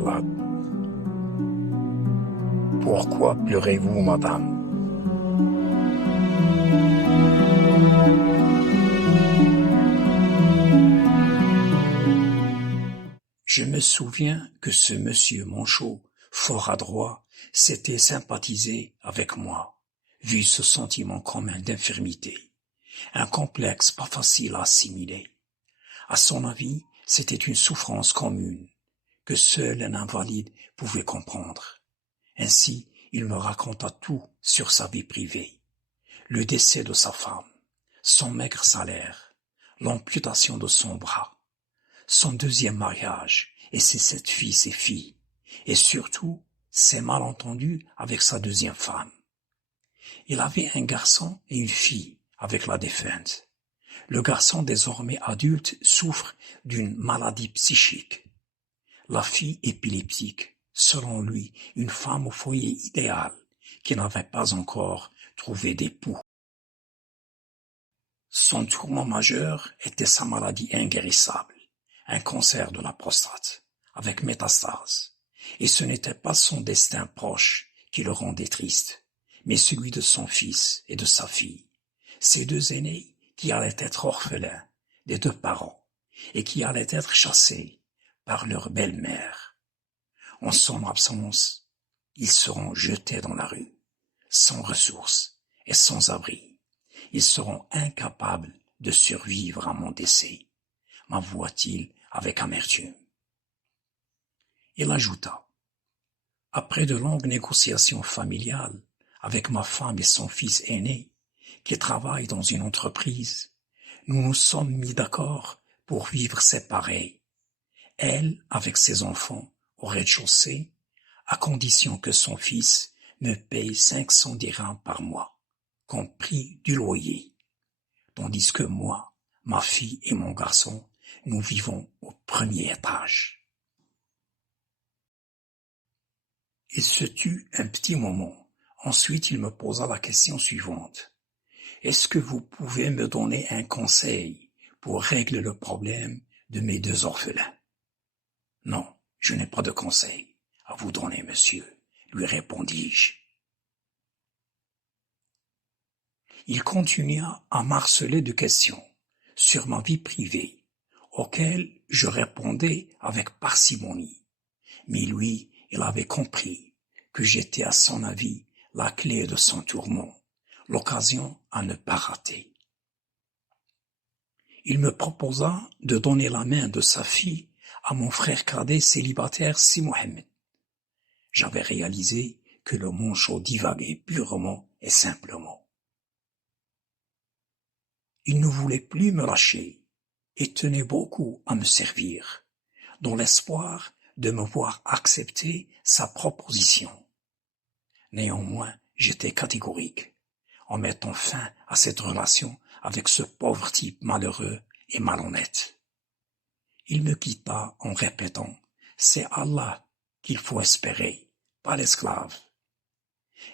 malade. Pourquoi pleurez-vous, madame? Je me souviens que ce monsieur Monchot, fort adroit, s'était sympathisé avec moi, vu ce sentiment commun d'infirmité, un complexe pas facile à assimiler. À son avis, c'était une souffrance commune, que seul un invalide pouvait comprendre. Ainsi, il me raconta tout sur sa vie privée, le décès de sa femme, son maigre salaire, l'amputation de son bras, son deuxième mariage et ses 7 fils et filles, et surtout ses malentendus avec sa deuxième femme. Il avait un garçon et une fille avec la défunte. Le garçon, désormais adulte, souffre d'une maladie psychique. La fille épileptique, selon lui, une femme au foyer idéal, qui n'avait pas encore trouvé d'époux. Son tourment majeur était sa maladie inguérissable, un cancer de la prostate, avec métastase. Et ce n'était pas son destin proche qui le rendait triste, mais celui de son fils et de sa fille, ces 2 aînés qui allaient être orphelins des 2 parents et qui allaient être chassés par leur belle-mère. En son absence, ils seront jetés dans la rue, sans ressources et sans abri. Ils seront incapables de survivre à mon décès, m'avoua-t-il avec amertume. Il ajouta: après de longues négociations familiales avec ma femme et son fils aîné, qui travaillent dans une entreprise, nous nous sommes mis d'accord pour vivre séparés. Elle, avec ses enfants, au rez-de-chaussée, à condition que son fils me paye 500 dirhams par mois, compris du loyer, tandis que moi, ma fille et mon garçon, nous vivons au 1er étage. Il se tut un petit moment. Ensuite, il me posa la question suivante. Est-ce que vous pouvez me donner un conseil pour régler le problème de mes 2 orphelins? Non, je n'ai pas de conseil à vous donner, monsieur, lui répondis-je. Il continua à m'harceler de questions sur ma vie privée, auxquelles je répondais avec parcimonie. Mais lui, il avait compris que j'étais à son avis la clé de son tourment, l'occasion à ne pas rater. Il me proposa de donner la main de sa fille à mon frère cadet célibataire Si Mohamed. J'avais réalisé que le Monchot divaguait purement et simplement. Il ne voulait plus me lâcher et tenait beaucoup à me servir, dans l'espoir de me voir accepter sa proposition. Néanmoins, j'étais catégorique, en mettant fin à cette relation avec ce pauvre type malheureux et malhonnête. Il me quitta en répétant « C'est Allah qu'il faut espérer, pas l'esclave ».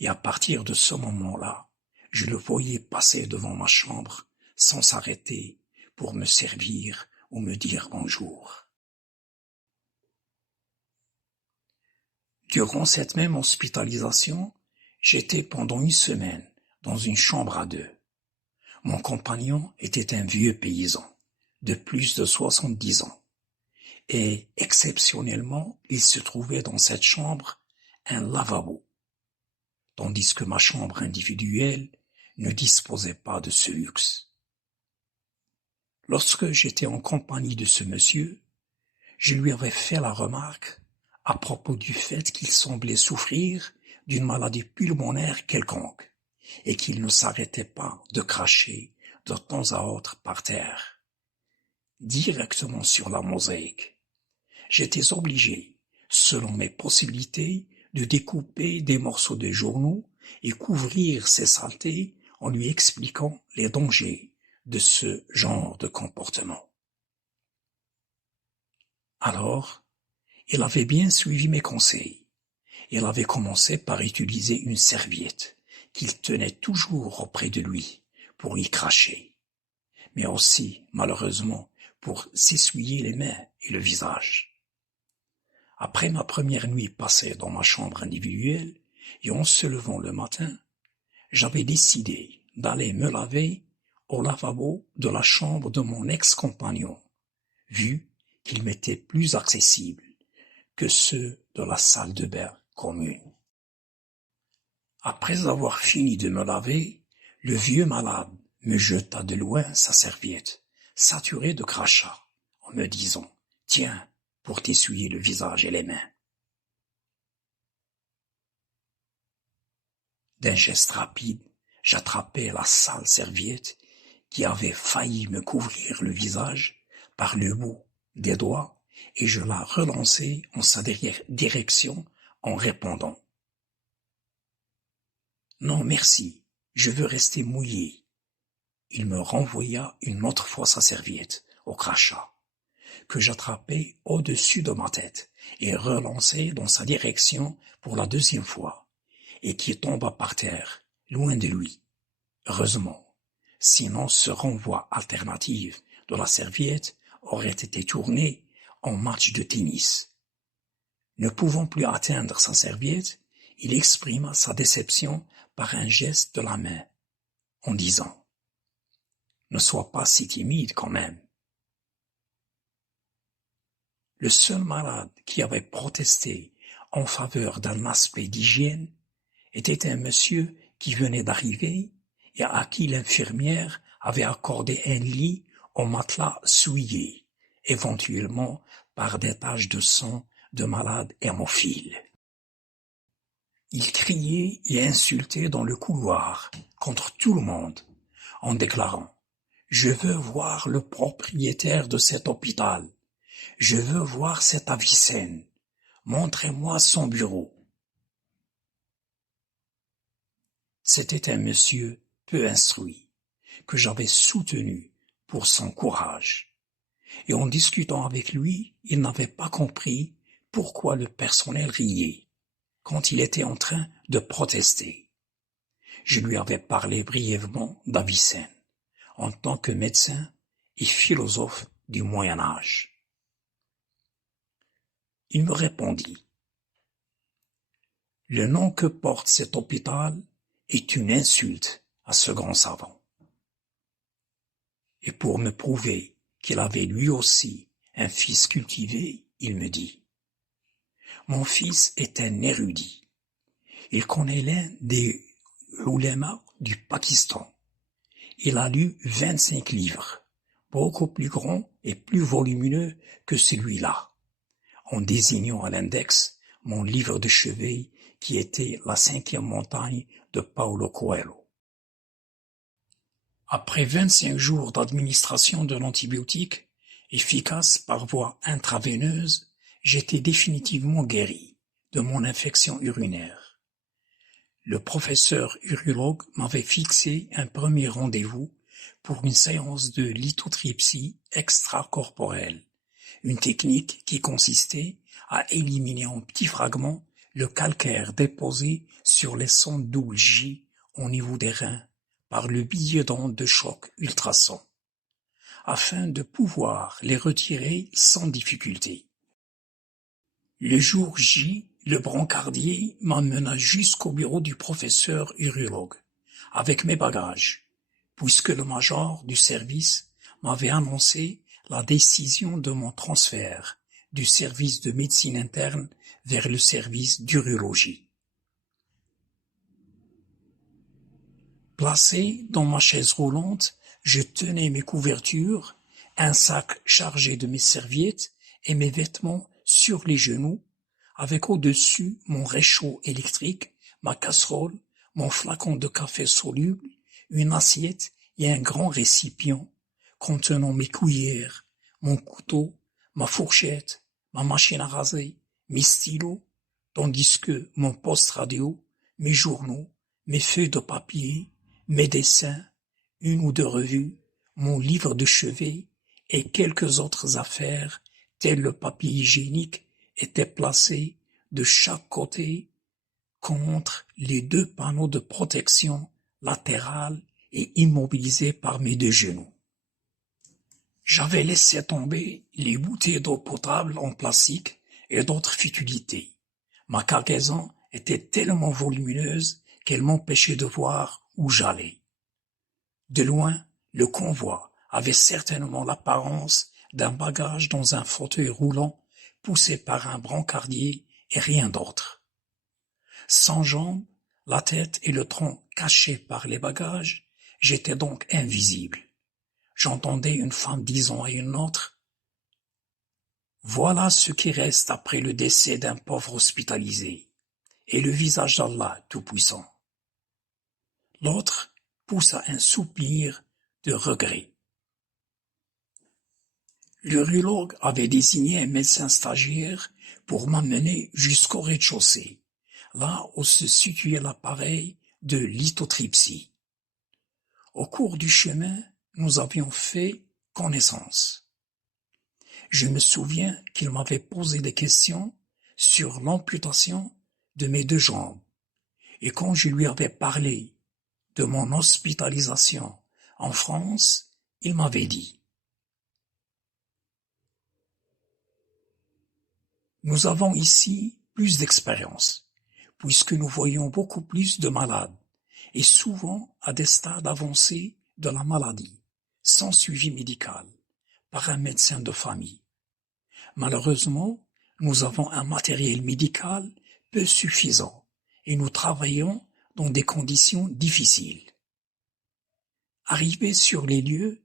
Et à partir de ce moment-là, je le voyais passer devant ma chambre sans s'arrêter pour me servir ou me dire bonjour. Durant cette même hospitalisation, j'étais pendant 1 semaine dans une chambre à 2. Mon compagnon était un vieux paysan, de plus de 70 ans. Et exceptionnellement, il se trouvait dans cette chambre un lavabo, tandis que ma chambre individuelle ne disposait pas de ce luxe. Lorsque j'étais en compagnie de ce monsieur, je lui avais fait la remarque à propos du fait qu'il semblait souffrir d'une maladie pulmonaire quelconque et qu'il ne s'arrêtait pas de cracher de temps à autre par terre, directement sur la mosaïque. J'étais obligé, selon mes possibilités, de découper des morceaux de journaux et couvrir ces saletés en lui expliquant les dangers de ce genre de comportement. Alors, il avait bien suivi mes conseils. Il avait commencé par utiliser une serviette qu'il tenait toujours auprès de lui pour y cracher, mais aussi, malheureusement, pour s'essuyer les mains et le visage. Après ma première nuit passée dans ma chambre individuelle, et en se levant le matin, j'avais décidé d'aller me laver au lavabo de la chambre de mon ex-compagnon, vu qu'il m'était plus accessible que ceux de la salle de bain commune. Après avoir fini de me laver, le vieux malade me jeta de loin sa serviette, saturée de crachats, en me disant « Tiens, pour t'essuyer le visage et les mains. » D'un geste rapide, j'attrapai la sale serviette qui avait failli me couvrir le visage par le bout des doigts et je la relançai en sa direction en répondant « Non, merci, je veux rester mouillé. » Il me renvoya une autre fois sa serviette au crachat, que j'attrapai au-dessus de ma tête et relançai dans sa direction pour la deuxième fois, et qui tomba par terre, loin de lui. Heureusement, sinon ce renvoi alternatif de la serviette aurait été tourné en match de tennis. Ne pouvant plus atteindre sa serviette, il exprima sa déception par un geste de la main, en disant « Ne sois pas si timide quand même. » Le seul malade qui avait protesté en faveur d'un aspect d'hygiène était un monsieur qui venait d'arriver et à qui l'infirmière avait accordé un lit en matelas souillé, éventuellement par des taches de sang de malade hémophile. Il criait et insultait dans le couloir contre tout le monde, en déclarant « Je veux voir le propriétaire de cet hôpital. Je veux voir cet Avicenne. Montrez-moi son bureau. » C'était un monsieur peu instruit, que j'avais soutenu pour son courage. Et en discutant avec lui, il n'avait pas compris pourquoi le personnel riait quand il était en train de protester. Je lui avais parlé brièvement d'Avicenne, en tant que médecin et philosophe du Moyen Âge. Il me répondit « Le nom que porte cet hôpital est une insulte à ce grand savant. » Et pour me prouver qu'il avait lui aussi un fils cultivé, il me dit « Mon fils est un érudit. Il connaît l'un des oulémas du Pakistan. Il a lu 25 livres, beaucoup plus grands et plus volumineux que celui-là, en désignant à l'index mon livre de chevet qui était La 5e montagne de Paulo Coelho. Après 25 jours d'administration de l'antibiotique, efficace par voie intraveineuse, j'étais définitivement guéri de mon infection urinaire. Le professeur urologue m'avait fixé un premier rendez-vous pour une séance de lithotripsie extracorporelle, une technique qui consistait à éliminer en petits fragments le calcaire déposé sur les sondes double J au niveau des reins par le biais d'ondes de choc ultrasons, afin de pouvoir les retirer sans difficulté. Le jour J, le brancardier m'emmena jusqu'au bureau du professeur urologue, avec mes bagages, puisque le major du service m'avait annoncé la décision de mon transfert du service de médecine interne vers le service d'urologie. Placé dans ma chaise roulante, je tenais mes couvertures, un sac chargé de mes serviettes et mes vêtements sur les genoux, avec au-dessus mon réchaud électrique, ma casserole, mon flacon de café soluble, une assiette et un grand récipient contenant mes cuillères, mon couteau, ma fourchette, ma machine à raser, mes stylos, tandis que mon poste radio, mes journaux, mes feuilles de papier, mes dessins, une ou deux revues, mon livre de chevet et quelques autres affaires, tels le papier hygiénique, étaient placés de chaque côté contre les 2 panneaux de protection latérales et immobilisés par mes 2 genoux. J'avais laissé tomber les bouteilles d'eau potable en plastique et d'autres futilités. Ma cargaison était tellement volumineuse qu'elle m'empêchait de voir où j'allais. De loin, le convoi avait certainement l'apparence d'un bagage dans un fauteuil roulant poussé par un brancardier et rien d'autre. Sans jambes, la tête et le tronc cachés par les bagages, j'étais donc invisible. J'entendais une femme disant à une autre: « Voilà ce qui reste après le décès d'un pauvre hospitalisé, et le visage d'Allah Tout-Puissant. » L'autre poussa un soupir de regret. L'urologue avait désigné un médecin stagiaire pour m'amener jusqu'au rez-de-chaussée, là où se situait l'appareil de lithotripsie. Au cours du chemin, nous avions fait connaissance. Je me souviens qu'il m'avait posé des questions sur l'amputation de mes 2 jambes, et quand je lui avais parlé de mon hospitalisation en France, il m'avait dit: « Nous avons ici plus d'expérience, puisque nous voyons beaucoup plus de malades, et souvent à des stades avancés de la maladie, sans suivi médical, par un médecin de famille. Malheureusement, nous avons un matériel médical peu suffisant, et nous travaillons dans des conditions difficiles. » Arrivé sur les lieux,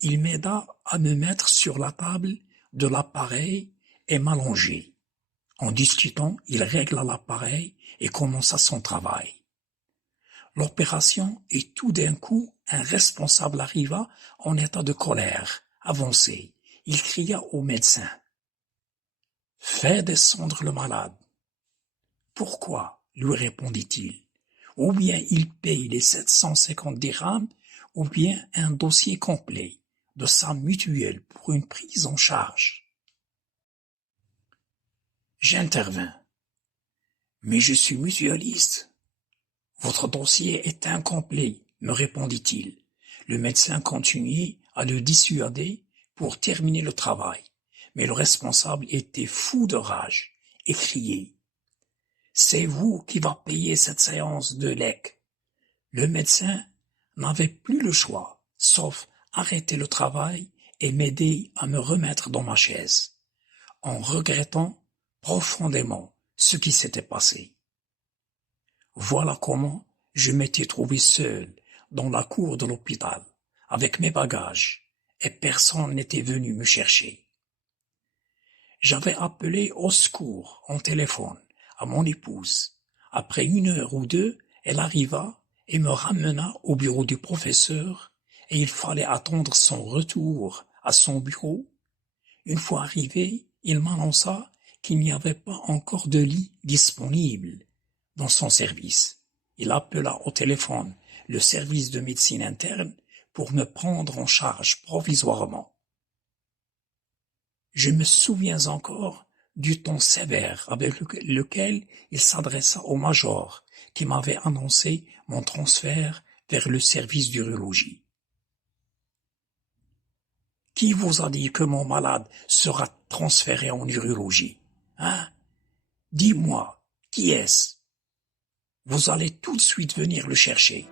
il m'aida à me mettre sur la table de l'appareil et m'allonger. En discutant, il régla l'appareil et commença son travail. L'opération, et tout d'un coup, un responsable arriva en état de colère avancée. Il cria au médecin: « Fais descendre le malade. » « Pourquoi ?» lui répondit-il. « Ou bien il paye les 750 dirhams, ou bien un dossier complet de sa mutuelle pour une prise en charge. » J'intervins. « Mais je suis mutualiste. »« Votre dossier est incomplet, » me répondit-il. Le médecin continuait à le dissuader pour terminer le travail, mais le responsable était fou de rage et criait: « C'est vous qui va payer cette séance de lec. » Le médecin n'avait plus le choix, sauf arrêter le travail et m'aider à me remettre dans ma chaise, en regrettant profondément ce qui s'était passé. Voilà comment je m'étais trouvé seul dans la cour de l'hôpital, avec mes bagages, et personne n'était venu me chercher. J'avais appelé au secours en téléphone à mon épouse. Après 1 heure ou 2, elle arriva et me ramena au bureau du professeur, et il fallait attendre son retour à son bureau. Une fois arrivé, il m'annonça qu'il n'y avait pas encore de lit disponible dans son service. Il appela au téléphone le service de médecine interne pour me prendre en charge provisoirement. Je me souviens encore du ton sévère avec lequel il s'adressa au major qui m'avait annoncé mon transfert vers le service d'urologie. « Qui vous a dit que mon malade sera transféré en urologie, hein? Dis-moi, qui est-ce? Vous allez tout de suite venir le chercher. »